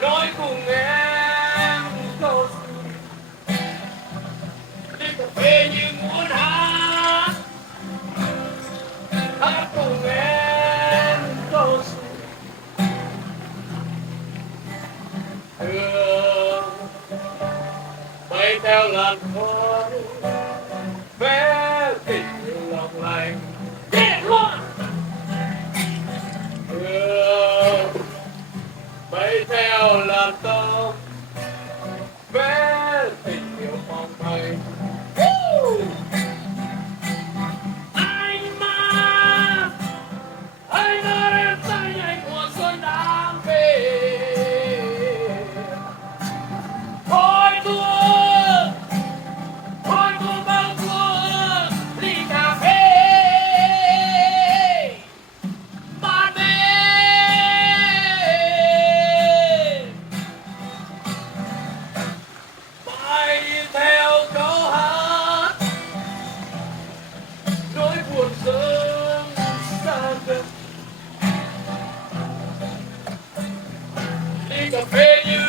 nói cùng em câu đi cà phê như muốn hát hát cùng em câu đường bay theo làn khói vé tình yêu lòng lành yeah, luôn đường bay theo làn tóc vé tình yêu mong manh anh mà anh ơi em say anh mùa xuân đang về thôi thua bao thua ly cà phê ban đêm bay theo câu hát nỗi buồn sớm xa gần ly cà phê như